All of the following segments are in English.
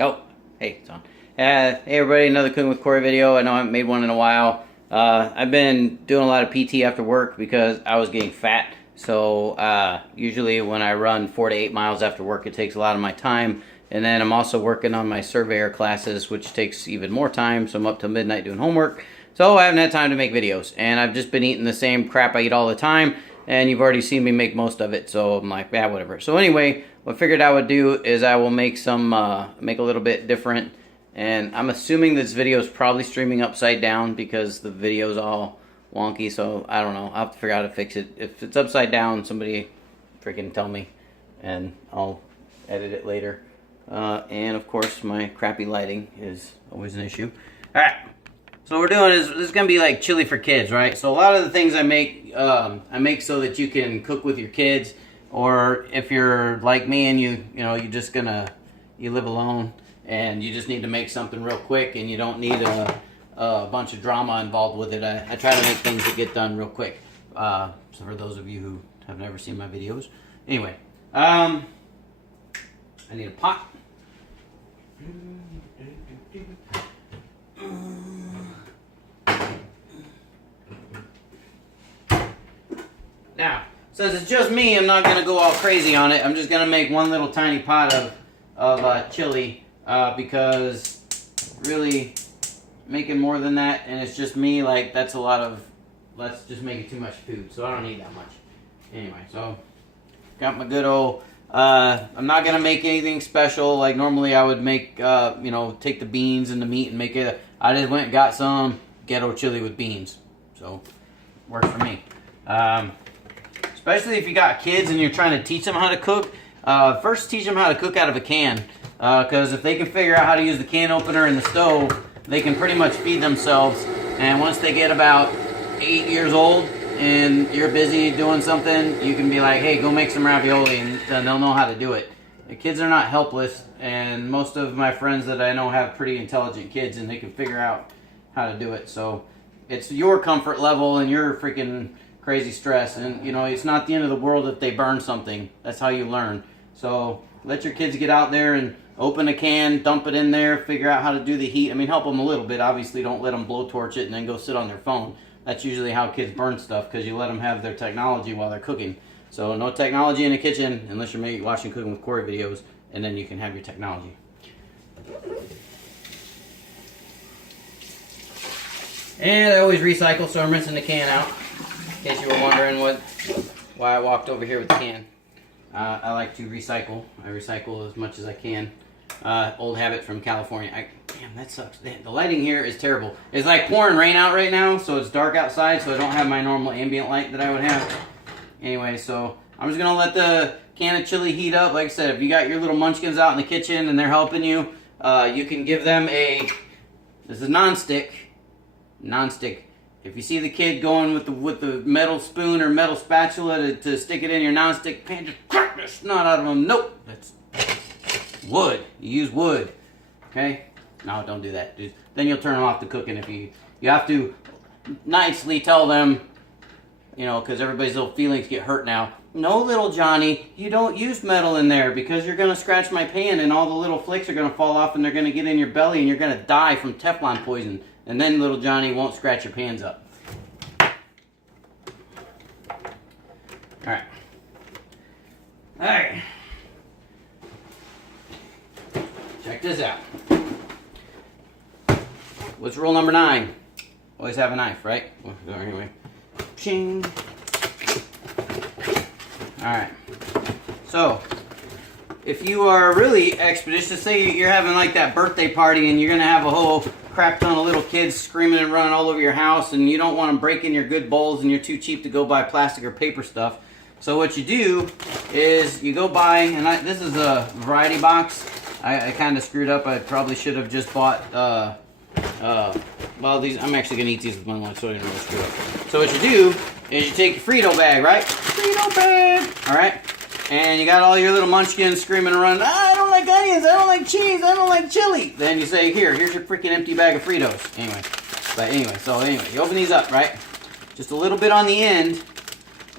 Oh, hey, it's on. Hey everybody, another Cooking with Cory video. I know I haven't made one in a while. I've been doing a lot of PT after work because I was getting fat. So usually when I run 4 to 8 miles after work, it takes a lot of my time. And then I'm also working on my surveyor classes, which takes even more time. So I'm up till midnight doing homework. So I haven't had time to make videos. And I've just been eating the same crap I eat all the time. And you've already seen me make most of it. So I'm like, yeah, whatever. So anyway, what I figured I would do is I will make make a little bit different. And I'm assuming this video is probably streaming upside down because the video's all wonky. So I don't know. I'll have to figure out how to fix it. If it's upside down, somebody freaking tell me. And I'll edit it later. And of course, my crappy lighting is always an issue. Alright. So what we're doing is, this is going to be like chili for kids, right? So a lot of the things I make so that you can cook with your kids. Or if you're like me and you live alone and you just need to make something real quick and you don't need a bunch of drama involved with it. I try to make things that get done real quick. So for those of you who have never seen my videos. Anyway, I need a pot. Now, since it's just me, I'm not going to go all crazy on it. I'm just going to make one little tiny pot of chili because really making more than that and it's just me, like that's a lot of, let's just make it too much food. So I don't need that much. Anyway, so got my good old, I'm not going to make anything special. Like normally I would make, take the beans and the meat and make it. I just went and got some ghetto chili with beans. So works for me. Especially if you got kids and you're trying to teach them how to cook. First teach them how to cook out of a can. Because if they can figure out how to use the can opener in the stove, they can pretty much feed themselves. And once they get about 8 years old and you're busy doing something, you can be like, hey, go make some ravioli, and then they'll know how to do it. The kids are not helpless, and most of my friends that I know have pretty intelligent kids and they can figure out how to do it. So it's your comfort level and your freaking crazy stress, and it's not the end of the world if they burn something. That's how you learn. So let your kids get out there and open a can, dump it in there, figure out how to do the heat. I mean, help them a little bit. Obviously, don't let them blowtorch it and then go sit on their phone. That's usually how kids burn stuff, because you let them have their technology while they're cooking. So no technology in the kitchen unless you're watching Cooking with Cory videos, and then you can have your technology. And I always recycle, so I'm rinsing the can out. In case you were wondering why I walked over here with the can. I like to recycle. I recycle as much as I can. Old habit from California. Damn, that sucks. The lighting here is terrible. It's like pouring rain out right now, so it's dark outside, so I don't have my normal ambient light that I would have. Anyway, so I'm just going to let the can of chili heat up. Like I said, if you got your little munchkins out in the kitchen and they're helping you, you can give them this is non-stick. If you see the kid going with the metal spoon or metal spatula to stick it in your non-stick pan, just crack the snot out of them. Nope, that's wood. You use wood, okay? No, don't do that. Then you'll turn them off the cooking. If you have to nicely tell them, because everybody's little feelings get hurt now. No, little Johnny, you don't use metal in there because you're gonna scratch my pan and all the little flakes are gonna fall off and they're gonna get in your belly and you're gonna die from Teflon poison. And then little Johnny won't scratch your pans up. Alright. Alright. Check this out. What's rule number 9? Always have a knife, right? Well, anyway. Ching. Alright. So, if you are really expeditious, say you're having like that birthday party and you're going to have a whole crap ton of little kids screaming and running all over your house and you don't want them breaking your good bowls and you're too cheap to go buy plastic or paper stuff. So what you do is you go buy, and this is a variety box. I kind of screwed up. I probably should have just bought, well, these, I'm actually going to eat these with my lunch so I don't really screw up. So what you do is you take your Frito bag, right? Frito bag! Alright? And you got all your little munchkins screaming and running, I don't like onions, I don't like cheese, I don't like chili. Then you say, here's your freaking empty bag of Fritos. Anyway, you open these up, right? Just a little bit on the end.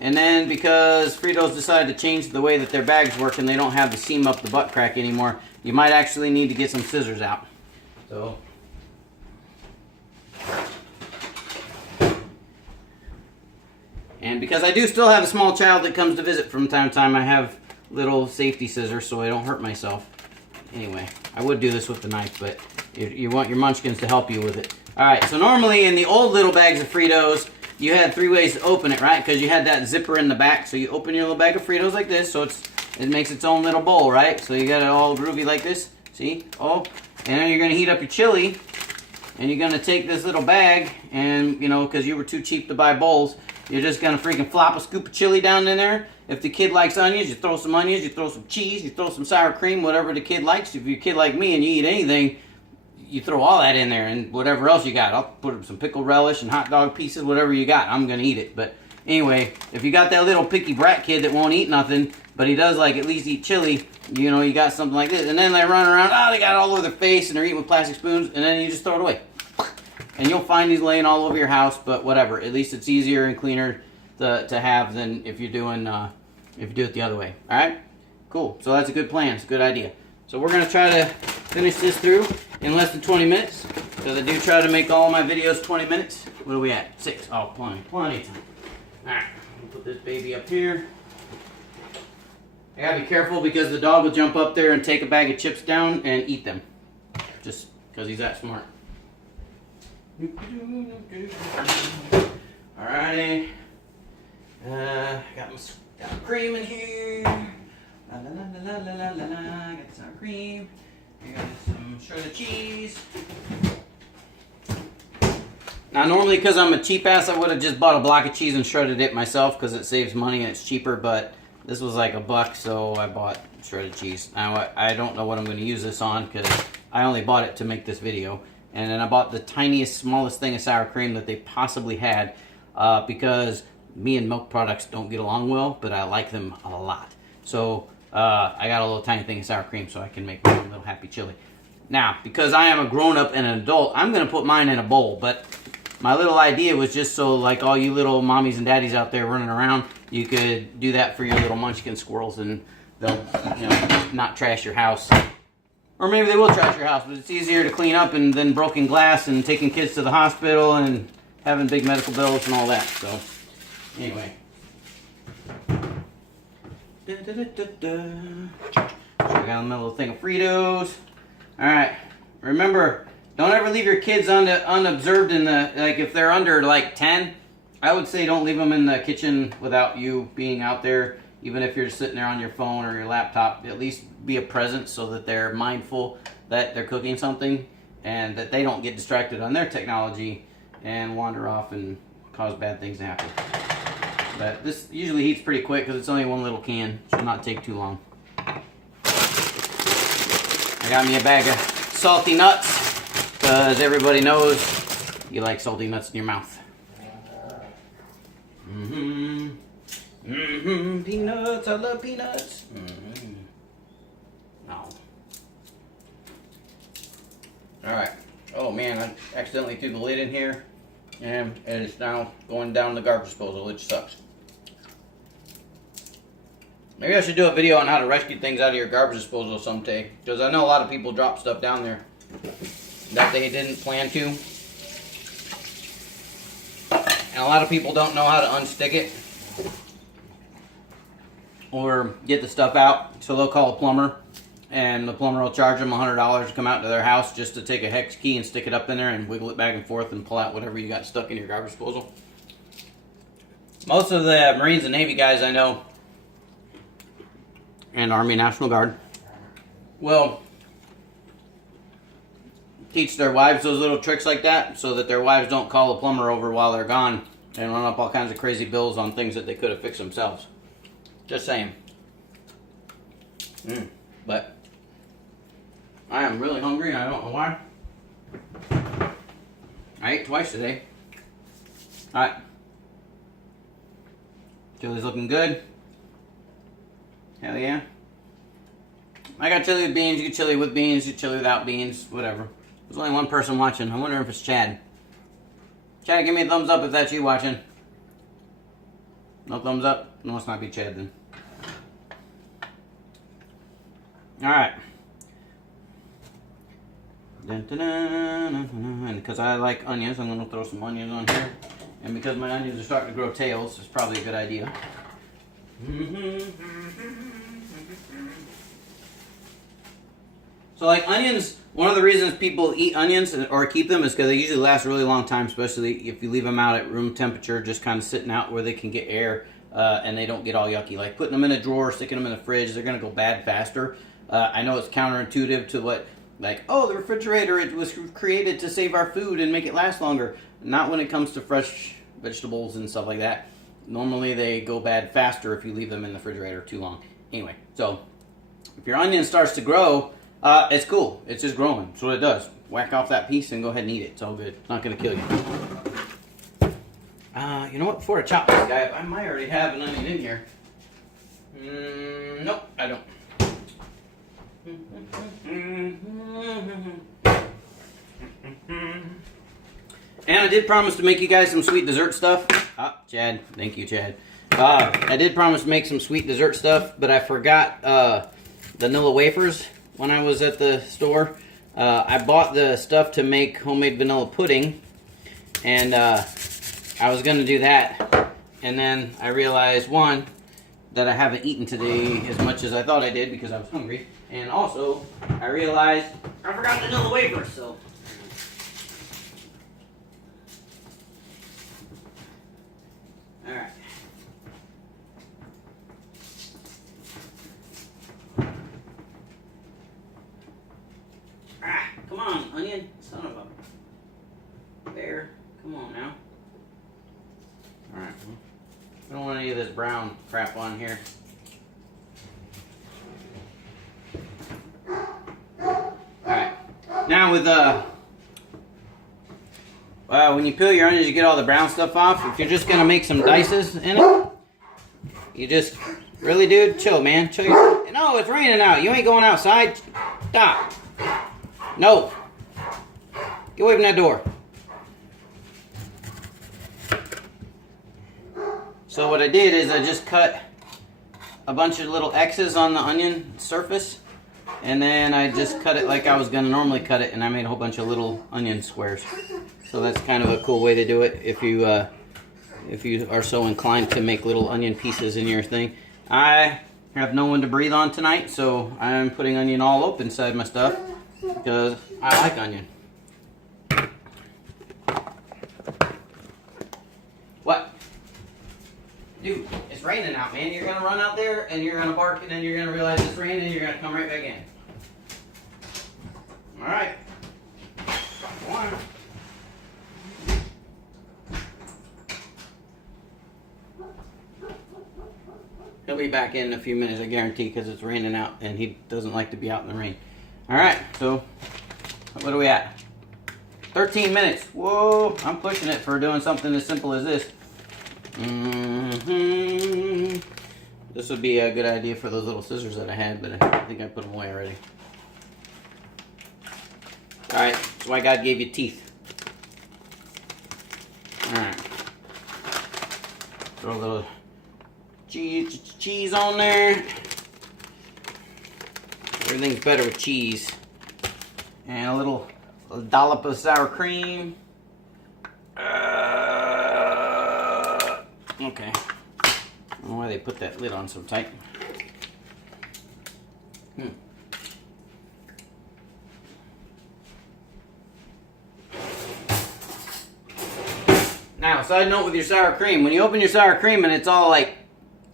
And then because Fritos decided to change the way that their bags work and they don't have the seam up the butt crack anymore, you might actually need to get some scissors out. So, and because I do still have a small child that comes to visit from time to time, I have little safety scissors so I don't hurt myself. Anyway, I would do this with the knife, but you want your munchkins to help you with it. Alright, so normally in the old little bags of Fritos, you had 3 ways to open it, right? Because you had that zipper in the back. So you open your little bag of Fritos like this, so it makes its own little bowl, right? So you got it all groovy like this. See? Oh, and then you're going to heat up your chili, and you're going to take this little bag, and, you know, because you were too cheap to buy bowls, you're just going to freaking flop a scoop of chili down in there. If the kid likes onions, you throw some onions, you throw some cheese, you throw some sour cream, whatever the kid likes. If you're a kid like me and you eat anything, you throw all that in there and whatever else you got. I'll put some pickle relish and hot dog pieces, whatever you got. I'm going to eat it. But anyway, if you got that little picky brat kid that won't eat nothing, but he does like at least eat chili, you know, you got something like this. And then they run around, oh, they got it all over their face and they're eating with plastic spoons, and then you just throw it away. And you'll find these laying all over your house, but whatever. At least it's easier and cleaner to have than if you're doing, if you do it the other way. All right? Cool. So that's a good plan. It's a good idea. So we're going to try to finish this through in less than 20 minutes. Because I do try to make all my videos 20 minutes. What are we at? 6. Oh, plenty of time. Alright, we'll put this baby up here. I gotta be careful because the dog will jump up there and take a bag of chips down and eat them. Just because he's that smart. Alrighty. Got my cream in here. La la la la la la la. Got some cream. I got some shredded cheese. Now normally because I'm a cheap ass, I would have just bought a block of cheese and shredded it myself because it saves money and it's cheaper, but this was like $1, so I bought shredded cheese. Now I don't know what I'm going to use this on because I only bought it to make this video. And then I bought the tiniest, smallest thing of sour cream that they possibly had because me and milk products don't get along well, but I like them a lot. So I got a little tiny thing of sour cream so I can make my own little happy chili. Now, because I am a grown-up and an adult, I'm going to put mine in a bowl, but my little idea was just so like all you little mommies and daddies out there running around, you could do that for your little munchkin squirrels and they'll, you know, not trash your house. Or maybe they will trash your house, but it's easier to clean up than broken glass and taking kids to the hospital and having big medical bills and all that. So, anyway. So I got a little thing of Fritos. Alright, remember, don't ever leave your kids unobserved in the, like if they're under like 10, I would say don't leave them in the kitchen without you being out there. Even if you're sitting there on your phone or your laptop, at least be a presence so that they're mindful that they're cooking something and that they don't get distracted on their technology and wander off and cause bad things to happen. But this usually heats pretty quick because it's only one little can. It should not take too long. I got me a bag of salty nuts because everybody knows you like salty nuts in your mouth. Peanuts, I love peanuts. No. Alright. Oh man, I accidentally threw the lid in here and it's now going down the garbage disposal, which sucks. Maybe I should do a video on how to rescue things out of your garbage disposal someday, because I know a lot of people drop stuff down there that they didn't plan to. And a lot of people don't know how to unstick it or get the stuff out, so they'll call a plumber and the plumber will charge them $100 to come out to their house just to take a hex key and stick it up in there and wiggle it back and forth and pull out whatever you got stuck in your garbage disposal. Most of the Marines and Navy guys I know, and Army National Guard, will teach their wives those little tricks like that so that their wives don't call a plumber over while they're gone and run up all kinds of crazy bills on things that they could have fixed themselves. Just saying. But I am really hungry and I don't know why. I ate twice today. Alright. Chili's looking good. Hell yeah. I got chili with beans, you get chili with beans, you get chili without beans, whatever. There's only one person watching. I wonder if it's Chad. Chad, give me a thumbs up if that's you watching. No thumbs up? No, must not be Chad then. Alright. And because I like onions, I'm going to throw some onions on here. And because my onions are starting to grow tails, it's probably a good idea. So like onions, one of the reasons people eat onions or keep them is because they usually last a really long time, especially if you leave them out at room temperature, just kind of sitting out where they can get air and they don't get all yucky. Like putting them in a drawer, sticking them in the fridge, they're going to go bad faster. I know it's counterintuitive to what, like, oh, the refrigerator, it was created to save our food and make it last longer. Not when it comes to fresh vegetables and stuff like that. Normally they go bad faster if you leave them in the refrigerator too long. Anyway, so if your onion starts to grow, it's cool. It's just growing. That's what it does. Whack off that piece and go ahead and eat it. It's all good. It's not going to kill you. You know what? Before I chop this guy up, I might already have an onion in here. Nope, I don't. And I did promise to make you guys some sweet dessert stuff. Chad. Thank you, Chad. I did promise to make some sweet dessert stuff, but I forgot vanilla wafers when I was at the store. I bought the stuff to make homemade vanilla pudding, and I was going to do that. And then I realized, one, that I haven't eaten today as much as I thought I did because I was hungry. And also, I realized I forgot the vanilla wafers, so. Alright. Come on, onion. Son of a bear. Come on now. Alright. I don't want any of this brown crap on here. Alright. Now with when you peel your onions, you get all the brown stuff off. If you're just gonna make some dices in it, you just really, dude, chill, man. Chill your, no, it's raining out. You ain't going outside. Stop. No. Get away from that door. So what I did is I just cut a bunch of little X's on the onion surface, and then I just cut it like I was gonna normally cut it, and I made a whole bunch of little onion squares. So that's kind of a cool way to do it if you are so inclined to make little onion pieces in your thing. I have no one to breathe on tonight, so I'm putting onion all up inside my stuff because I like onion. What? Dude, it's raining out, man. You're gonna run out there and you're gonna bark and then you're gonna realize it's raining and you're gonna come right back in. Alright. Come on. He'll be back in a few minutes, I guarantee, because it's raining out and he doesn't like to be out in the rain. Alright, so what are we at? 13 minutes. Whoa, I'm pushing it for doing something as simple as this. This would be a good idea for those little scissors that I had, but I think I put them away already. Alright, that's why God gave you teeth. Alright. Throw a little cheese on there. Everything's better with cheese. And a little dollop of sour cream. Okay. I don't know why they put that lid on so tight. Now, side note with your sour cream. When you open your sour cream and it's all like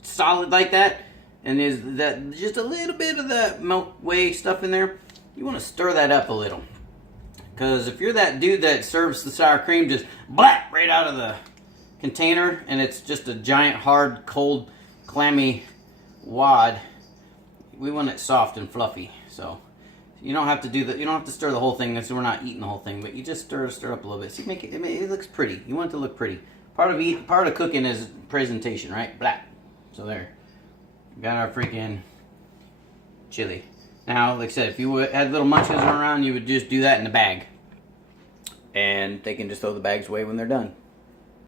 solid like that, and there's that just a little bit of that milk whey stuff in there, you want to stir that up a little. Because if you're that dude that serves the sour cream just blat right out of the container and it's just a giant, hard, cold, clammy wad, we want it soft and fluffy. So you don't have to do that. You don't have to stir the whole thing. That's we're not eating the whole thing, but you just stir up a little bit. See, make it. It looks pretty. You want it to look pretty. Part of cooking is presentation, right? Blah. So there, we got our freaking chili. Now, like I said, if you had little munchkins around, you would just do that in the bag, and they can just throw the bags away when they're done.